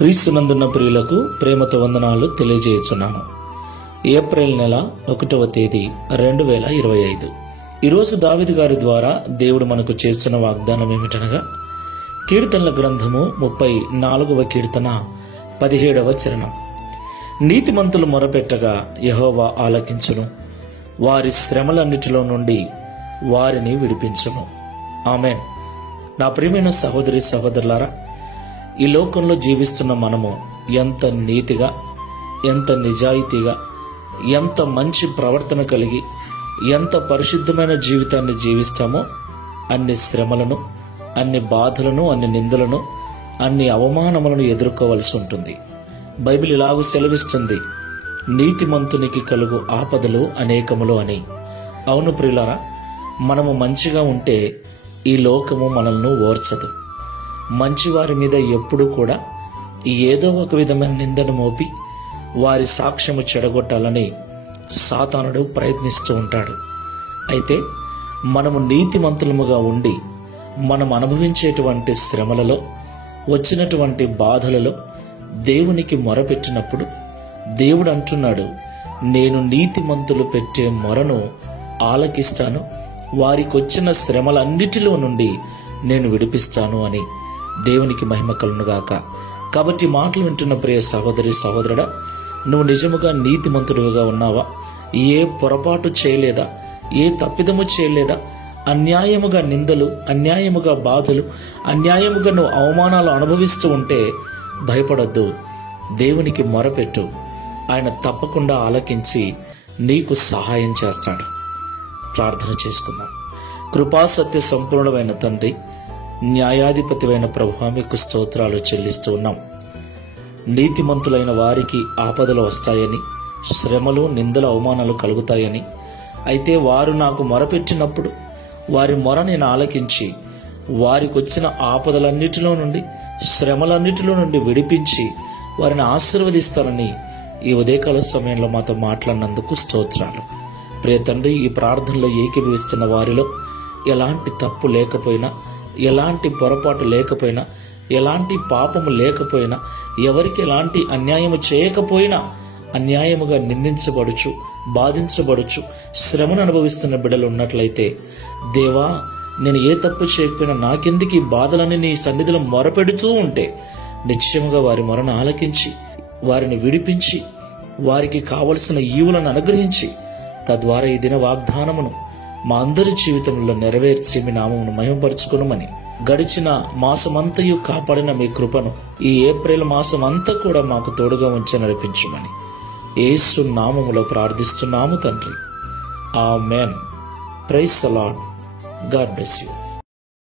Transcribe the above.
క్రీస్తునందున్న ప్రియులకు ప్రేమతో వందనాలు తెలియజేయుచున్నాను. ఏప్రిల్ నెల 1వ తేదీ 2025. ఈరోజు దావీదు గారి ద్వారా దేవుడు మనకు చేస్తున్న వాగ్దానం ఏమిటనగా, కీర్తనల గ్రంథము 34వ కీర్తన 17వ చరణం. నీతిమంతులు మొరపెట్టగా యెహోవా ఆలకించును, వారి శ్రమలన్నిటిలో నుండి వారిని విడిపించును. ఆమేన్. నా ప్రియమైన సహోదరి సహోదరులారా, ఈ లోకంలో జీవిస్తున్న మనము ఎంత నీతిగా, ఎంత నిజాయితీగా, ఎంత మంచి ప్రవర్తన కలిగి, ఎంత పరిశుద్ధమైన జీవితాన్ని జీవిస్తామో అన్ని శ్రమలను, అన్ని బాధలను, అన్ని నిందలను, అన్ని అవమానములను ఎదుర్కోవలసి ఉంటుంది. బైబిల్ ఇలాగూ సెలవిస్తుంది, నీతిమంతునికి కలుగు ఆపదలు అనేకములు అని. అవును ప్రియులారా, మనము మంచిగా ఉంటే ఈ లోకము మనల్ని ఓర్చదు. మంచివారి మీద ఎప్పుడు కూడా ఏదో ఒక విధమైన నిందను మోపి వారి సాక్ష్యము చెడగొట్టాలని సాతానుడు ప్రయత్నిస్తూ ఉంటాడు. అయితే మనము నీతిమంతులముగా ఉండి మనం అనుభవించేటువంటి శ్రమలలో, వచ్చినటువంటి బాధలలో దేవునికి మొరపెట్టినప్పుడు దేవుడు అంటున్నాడు, నేను నీతిమంతులు పెట్టే మొరను ఆలకిస్తాను, వారికి వచ్చిన శ్రమలన్నిటిలో నుండి నేను విడిపిస్తాను అని. దేవునికి మహిమ కలుగునుగాక. కాబట్టి మాటలు వింటున్న ప్రియ సహోదరి సహోదరుడా, నువ్వు నిజముగా నీతిమంతుడిగా ఉన్నావా? ఏ పొరపాటు చేయలేదా? ఏ తప్పిదము చేయలేదా? అన్యాయముగా నిందలు, అన్యాయముగా బాధలు, అన్యాయముగా నువ్వు అవమానాలు అనుభవిస్తూ ఉంటే భయపడొద్దు. దేవునికి మొరపెట్టు, ఆయన తప్పకుండా ఆలకించి నీకు సహాయం చేస్తాడు. ప్రార్థన చేసుకుందాం. కృపా సత్య సంపూర్ణమైన తండ్రి, న్యాయాధిపతివైన ప్రభువా, మీకు స్తోత్రాలు చెల్లిస్తూ ఉన్నాం. నీతిమంతులైన వారికి ఆపదలు వస్తాయని, శ్రమలు, నిందలు, అవమానాలు కలుగుతాయని, అయితే వారు నాకు మొరపెట్టినప్పుడు వారి మొర నేను ఆలకించి వారికి వచ్చిన ఆపదలన్నిటిలో నుండి, శ్రమలన్నిటిలో నుండి విడిపించి వారిని ఆశీర్వదిస్తానని ఈ ఉదయకాల సమయంలో మాతో మాట్లాడినందుకు స్తోత్రాలు. ప్రియ తండ్రి, ఈ ప్రార్థనలో ఏకీభవిస్తున్న వారిలో ఎలాంటి తప్పు లేకపోయినా, ఎలాంటి పొరపాటు లేకపోయినా, ఎలాంటి పాపము లేకపోయినా, ఎవరికి ఎలాంటి అన్యాయము చేయకపోయినా అన్యాయముగా నిందించబడుచు, బాధించబడుచు, శ్రమను అనుభవిస్తున్న బిడ్డలు ఉన్నట్లయితే, దేవా, నేను ఏ తప్పు చేయకపోయినా నాకెందుకు ఈ బాధలని నీ సన్నిధిలో మొరపెడుతూ ఉంటే నిశ్చయముగా వారి మొరను ఆలకించి వారిని విడిపించి వారికి కావలసిన ఈవులను అనుగ్రహించి తద్వారా ఈ దిన వాగ్దానమును మా అందరి జీవితంలో నెరవేర్చి మీ నామమును మహిమపరచుకునమని, గడిచిన మాసమంతయు కాపాడిన మీ కృపను ఈ ఏప్రిల్ మాసం అంతా కూడా మాకు తోడుగా ఉంచి నడిపించమని యేసు నామములో ప్రార్థిస్తున్నాము తండ్రి. ఆమేన్. Praise the Lord. God bless you.